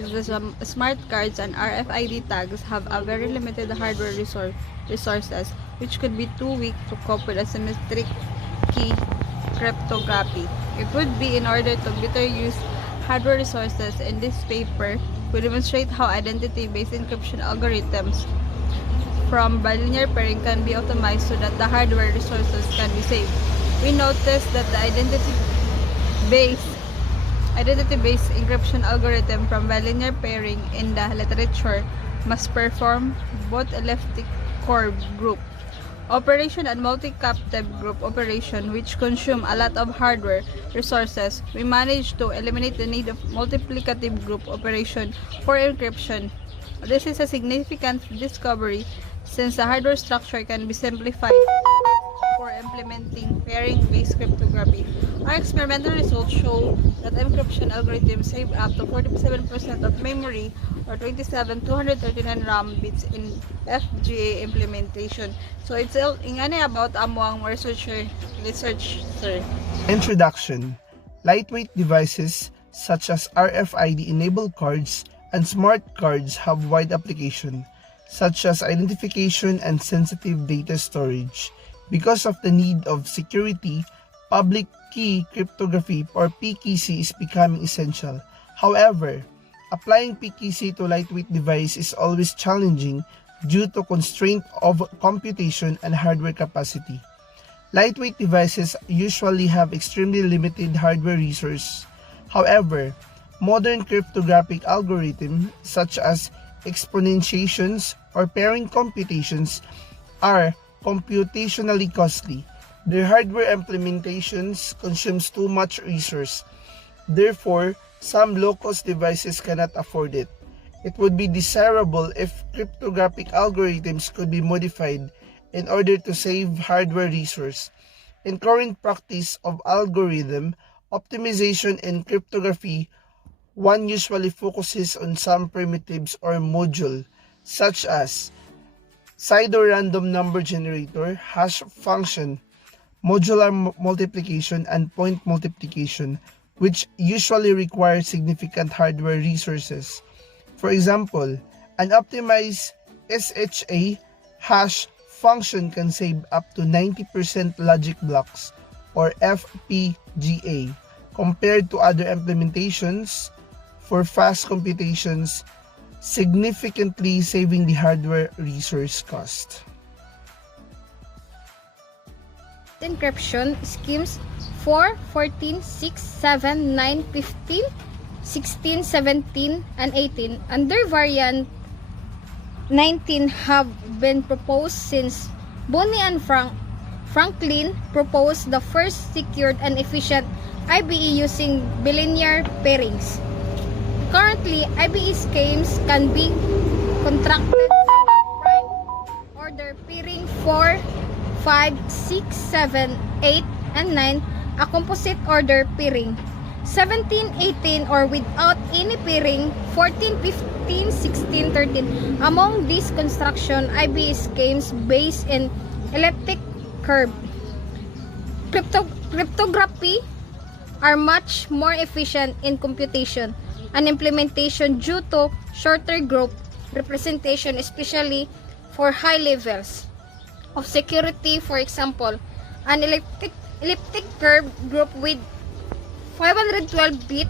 devices, smart cards, and RFID tags have a very limited hardware resources, which could be too weak to cope with asymmetric key cryptography. It would be in order to better use hardware resources. In this paper, we demonstrate how identity-based encryption algorithms from bilinear pairing can be optimized so that the hardware resources can be saved. We noticed that the identity-based encryption algorithm from bilinear pairing in the literature must perform both elliptic curve group operation and multi-captive group operation, which consume a lot of hardware resources. We managed to eliminate the need of multiplicative group operation for encryption. This is a significant discovery since the hardware structure can be simplified for implementing pairing-based cryptography. Our experimental results show that encryption algorithms save up to 47% of memory or 239 RAM bits in FGA implementation. So it's ingani about among research, sir. Introduction. Lightweight devices such as RFID-enabled cards and smart cards have wide application, such as identification and sensitive data storage. Because of the need of security, public key cryptography or PKC is becoming essential. However, applying PKC to lightweight device is always challenging due to constraint of computation and hardware capacity. Lightweight devices usually have extremely limited hardware resources. However, modern cryptographic algorithms such as exponentiations or pairing computations are computationally costly. Their hardware implementations consumes too much resource. Therefore, some low-cost devices cannot afford it. It would be desirable if cryptographic algorithms could be modified in order to save hardware resource. In current practice of algorithm optimization in cryptography, one usually focuses on some primitives or module, such as pseudo-random number generator, hash function, modular multiplication, and point multiplication, which usually require significant hardware resources. For example, an optimized SHA hash function can save up to 90% logic blocks, or FPGA, compared to other implementations for fast computations, significantly saving the hardware resource cost. Encryption schemes 4, 14, 6, 7, 9, 15, 16, 17, and 18 under variant 19 have been proposed since Bonney and Franklin proposed the first secured and efficient IBE using bilinear pairings. Currently, IBE schemes can be constructed from a prime order pairing 4, 5, 6, 7, 8, and 9, a composite order pairing 17, 18, or without any pairing 14, 15, 16, 13. Among these construction, IBE schemes based in elliptic curve cryptography are much more efficient in computation and implementation due to shorter group representation, especially for high levels of security. For example, an elliptic curve group with 512-bit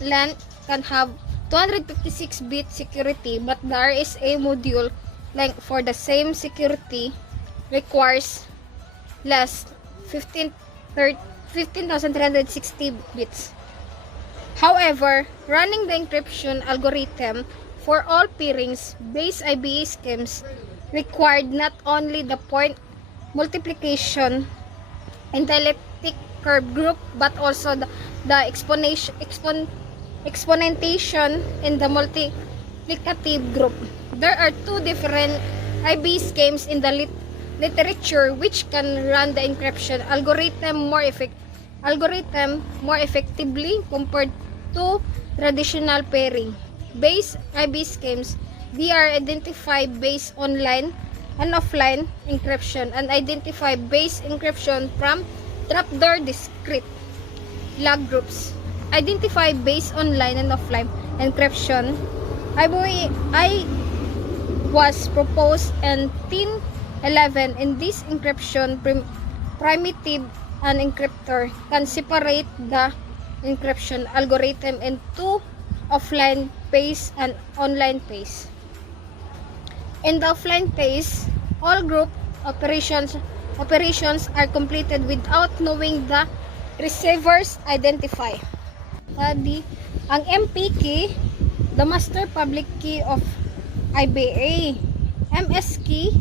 length can have 256-bit security, but the RSA module length for the same security requires less 15,360 bits. However, running the encryption algorithm for all pairings based IBE schemes required not only the point multiplication in the elliptic curve group but also the exponentation in the multiplicative group. There are two different IBE schemes in the literature which can run the encryption algorithm more effectively compared to traditional pairing based IBE schemes. They are identified based online and offline encryption and identify based encryption from trapdoor discrete log groups. Identify based online and offline encryption. I was proposed in 1011. In this encryption primitive, an encryptor can separate the encryption algorithm into offline phase and online phase. In the offline phase, all group operations are completed without knowing the receiver's identifier. Ang MP key, the master public key of IBA. MS key,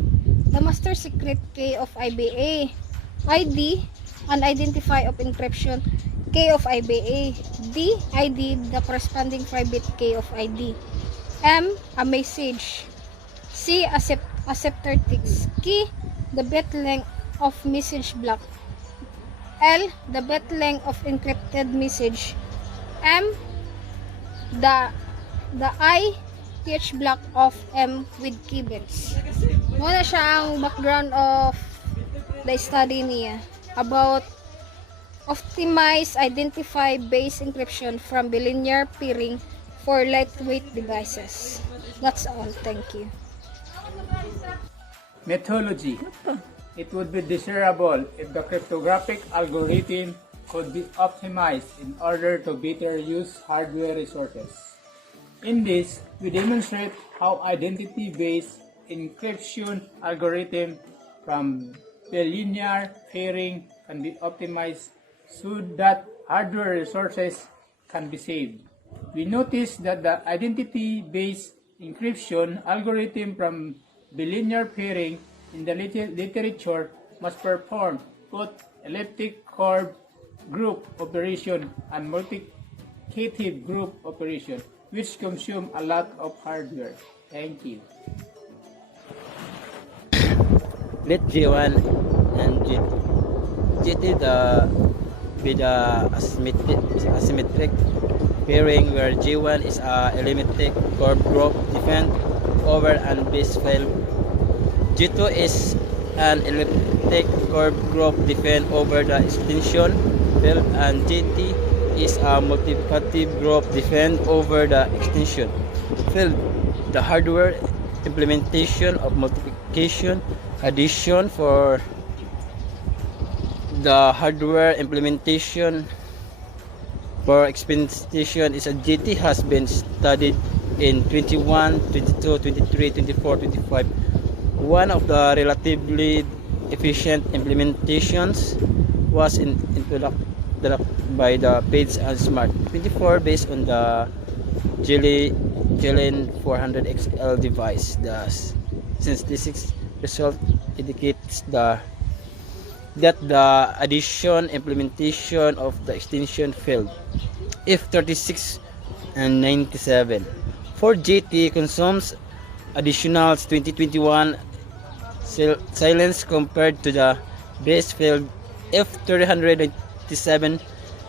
the master secret key of IBA. ID, an identifier of encryption key of IBA. D, ID, the corresponding private key of ID. M, a message. C, acceptor text key, the bit length of message block. L, the bit length of encrypted message. M, the I PH block of M with key bits. Muna siya ang background of the study niya about optimize identify based encryption from bilinear pairing for lightweight devices. That's all. Thank you. Methodology. It would be desirable if the cryptographic algorithm could be optimized in order to better use hardware resources. In this, we demonstrate how identity-based encryption algorithm from bilinear pairing can be optimized so that hardware resources can be saved. We notice that the identity-based encryption algorithm from bilinear pairing in the literature must perform both elliptic curve group operation and multiplicative group operation, which consume a lot of hardware. Thank you. Let G1 and GT be the asymmetric pairing where G1 is a elliptic curve group defend over and base file. G2 is an elliptic curve group defend over the extension field, and GT is a multiplicative group defend over the extension field. The hardware implementation of multiplication addition for the hardware implementation for experimentation is a GT has been studied in 21, 22, 23, 24, 25. One of the relatively efficient implementations was introduced by the Page and Smart 24 based on the Jelen 400XL device. The synthesis result indicates that the addition implementation of the extension failed. If 36 and 97 for GT consumes additional 2021 silence compared to the base field if 397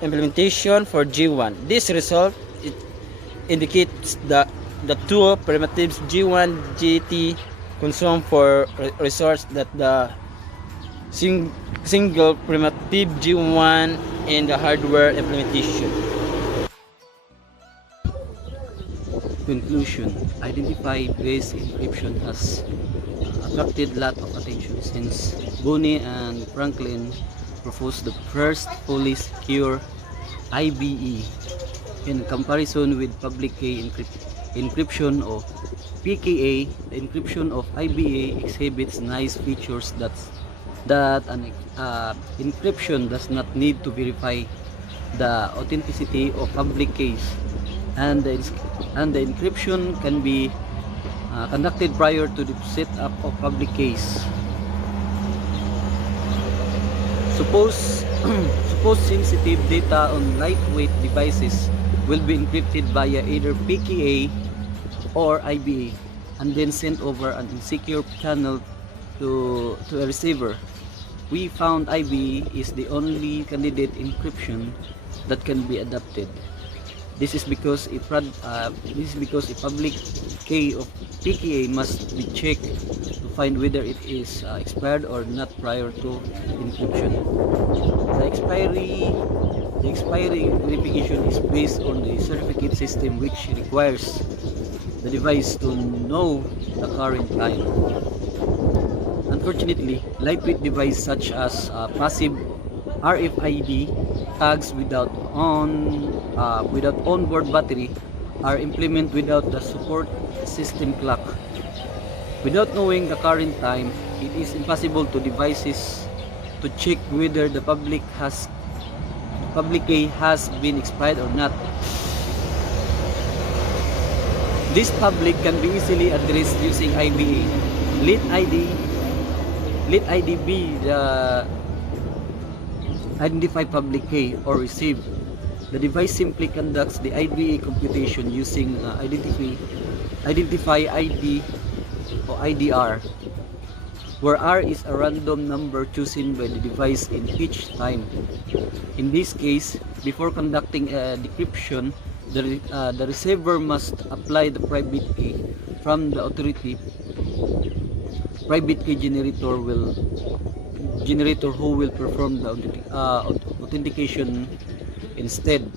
implementation for G1. This result indicates that the two primitives G1 GT consume for resource that the single primitive G1 in the hardware implementation. Conclusion: identity-based encryption has attracted a lot of attention since Boone and Franklin proposed the first fully secure IBE. In comparison with public key encryption of PKA, the encryption of IBA exhibits nice features that an encryption does not need to verify the authenticity of public keys, and the encryption can be conducted prior to the setup of public keys. Suppose sensitive data on lightweight devices will be encrypted via either PKA or IBA and then sent over an insecure channel to a receiver. We found IBA is the only candidate encryption that can be adopted. This is because a public key of PKA must be checked to find whether it is expired or not prior to encryption. The expiry verification is based on the certificate system, which requires the device to know the current time. Unfortunately, lightweight devices such as passive RFID tags without onboard battery are implemented without the support system clock. Without knowing the current time, it is impossible to devices to check whether the public key has been expired or not. This public can be easily addressed using IBA. Let ID be the identify public key or receive. The device simply conducts the IBA computation using identify ID or IDR, where R is a random number chosen by the device in each time. In this case, before conducting a decryption, the receiver must apply the private key from the authority. Private key generator who will perform the authentication instead.